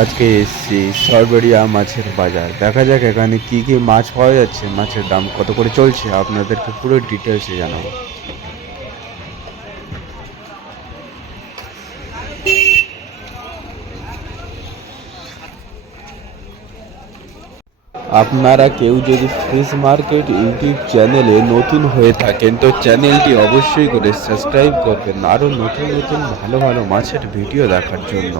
আজকে এসছি সরবরিয়া মাছের বাজার। দেখা যাক এখানে কি কি মাছ পাওয়া যাচ্ছে, মাছের দাম কত করে চলছে, আপনাদেরকে পুরো ডিটেলসে জানাব। আপনারা কেউ যদি ফিশ মার্কেট ইউটিউব চ্যানেলে নতুন হয়ে থাকেন, তো চ্যানেলটি অবশ্যই করে সাবস্ক্রাইব করবেন, আরও নতুন নতুন ভালো ভালো মাছের ভিডিও দেখার জন্য।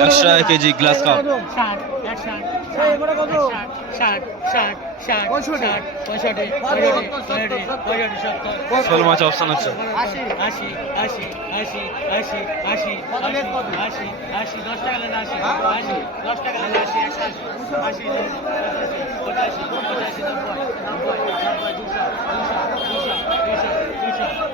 একশো কেজি গ্লাস কাপ শোল মাছ অপশান আছে দশ টাকা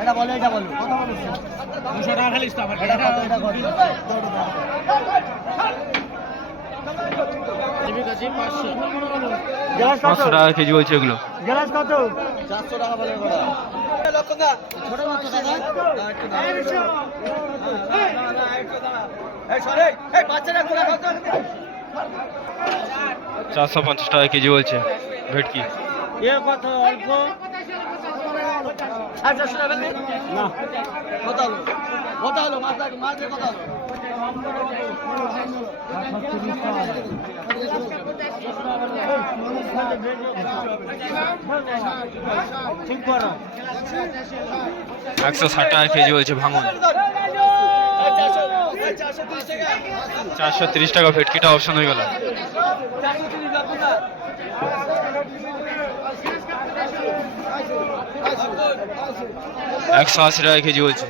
এটা বলো এটা বলো। দুশো টাকা আমার এটা পাঁচশো পাঁচশো টাকা কেজি বলছে এগুলো। কত? চারশো টাকা বলে ছোট মাছ চারশো পঞ্চাশ টাকা কেজি বলছে। ভেটকি এ কত অল্প। না। কত হলো কত হলো মাছ মাছ কত হলো। একশো ষাট টাকা কেজি বলছে ভাঙন। চারশো তিরিশ টাকা ভেটকিটা অপশন হয়ে গেল। একশো আশি টাকা কেজি বলছে।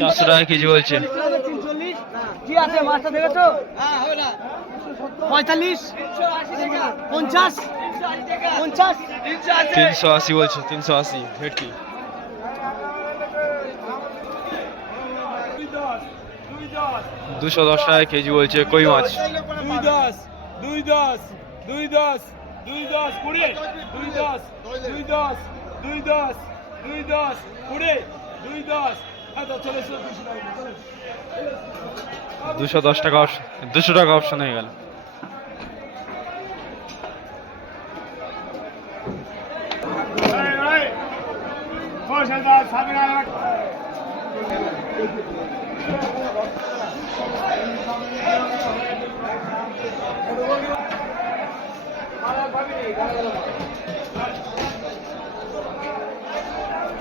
চারশো টাকা কেজি বলছে। কি আছে মাছটা দেখেছ পঁয়তাল্লিশ পঞ্চাশ পঞ্চাশ। তিনশো আশি বলছে তিনশো আশি ভেটকি। দুশো দশ টাকা কেজি বলছে কই মাছ? দুই দশ দুই দশ দুই দশ দুই দশ কুড়ি দুই দশ দুই দশ দুই দশ দুই দশ কুড়ি দুই দশ। হ্যাঁ তো চলে এসো দুশো টাকা চলে এসো। দুশো দশ ভাবি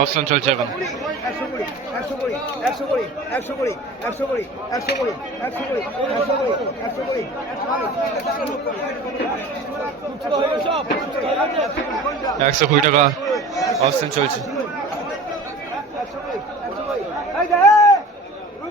অপশন চলছে এখন। একশো কুড়ি টাকা অবস্থান চলছে।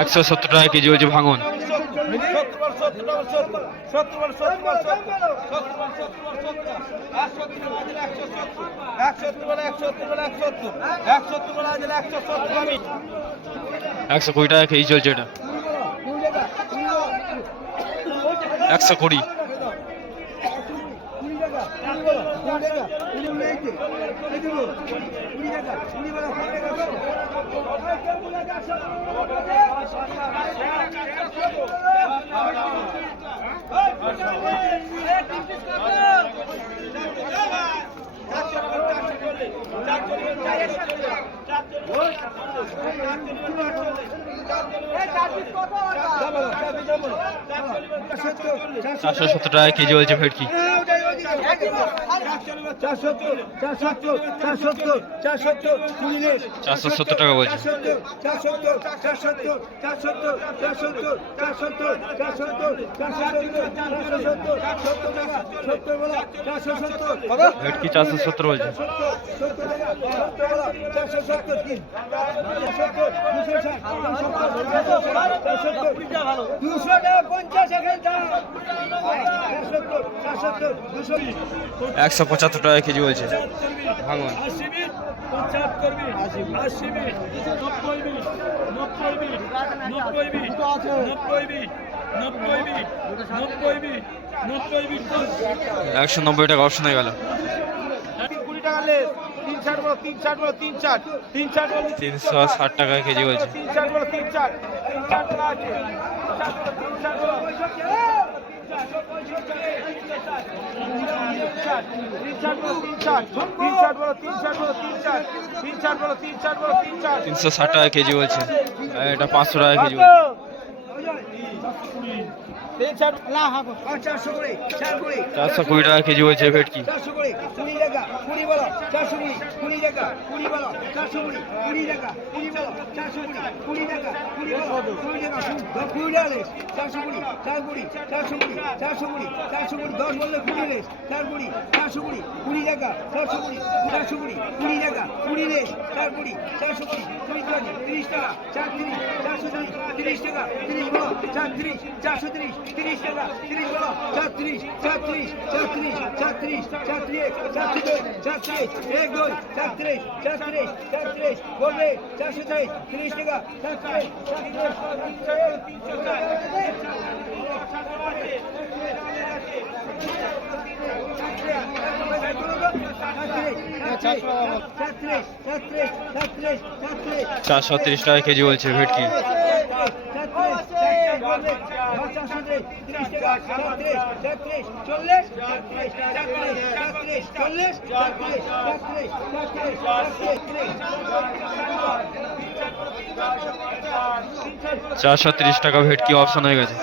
একশো সত্তর টাকা কেজি বলছে ভাঙন একশো কুড়ি টাকা কেজি চলছে এটা একশো কুড়ি চারশো সত্তর টাকা কেজি বলছে ভেটকি। চারশো সত্তর টাকা বলছে ভেটকি চারশো সত্তর বলছে দুশো টাকা পঞ্চাশ এখানে দুশো একশো পঁচাত্তর টাকা কেজি বলছে। ভাঙন। একশো নব্বই টাকা অপশন হয়ে গেল। তিনশো ষাট টাকা কেজি বলছে। তিন তিনশো ষাট টাকা কেজি বলছে। এটা পাঁচশো টাকা কেজি চারশো কুড়ি টাকা কেজি বলছে ভেটকি। কুড়ি টাকা, কুড়ি বলো, চারশো কুড়ি কুড়ি টাকা, কুড়ি বলো, চারশো কুড়ি কুড়ি টাকা চারশো কুড়ি টাকা কুড়ি বলো কুড়ি টাকা কুড়ি টাকা লেস চারশো কুড়ি চার কুড়ি চারশো কুড়ি চারশো কুড়ি চারশো কুড়ি দশ বললে কুড়ি লেস চার কুড়ি চারশো কুড়ি কুড়ি টাকা চারশো কুড়ি চারশো কুড়ি কুড়ি টাকা কুড়ি লেস চার কুড়ি চারশো কুড়ি কুড়ি টাকা তিরিশ টাকা চার তিরিশ চারশো তিরিশ তিরিশ টাকা তিরিশ বলো চার তিরিশ চারশো তিরিশ তিরিশ টাকা তিরিশ বলো চার তিরিশ চার তিরিশ চার তিরিশ চার তিরিশ চার তিরিশ তিরিশ টাকা চারশো তিরিশ টাকা কেজি বলছে ভেটকি। চারশো তিরিশ টাকা ভেট কি অপশন হয়ে গেছে।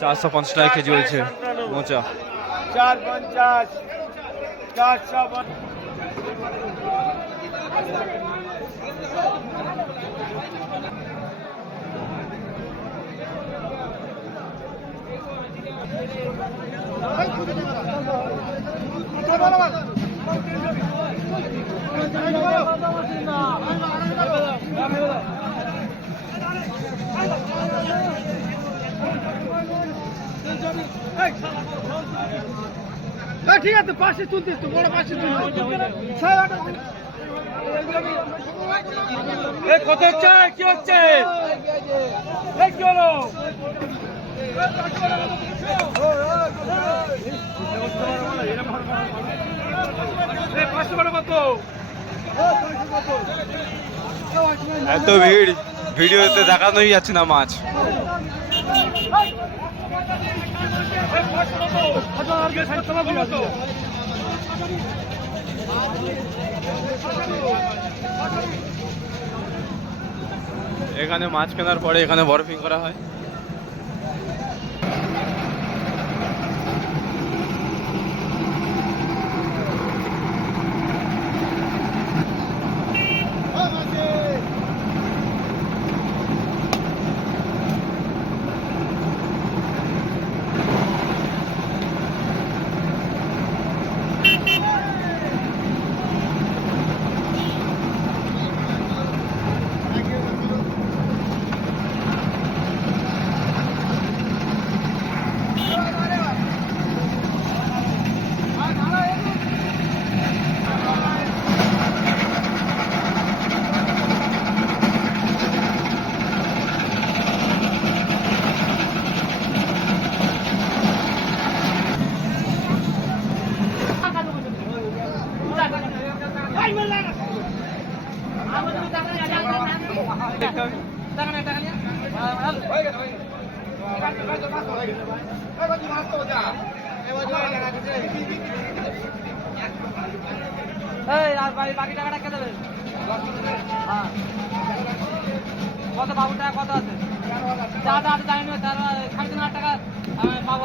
চারশো পঞ্চাশ টাকা কেজি হয়েছে মোচা। চার পঞ্চাশ চারশো ঠিক আছে পাশে তুলতে তো বড় পাশে এই কত হচ্ছে? কি হচ্ছে? এই কি হলো? এই পাঁচশো বড় কত? এত ভিড় ভিডিওতে দেখানোই যাচ্ছে না মাছ। এখানে মাছ কেনার পরে এখানে বরফিং করা হয়। বাকি টাকাটা কে দেবে? হ্যাঁ। কত বাবু টাকা, কত আছে? যা যা জানি না তার, সাড়ে তিন হাজার টাকা, আমি পাবো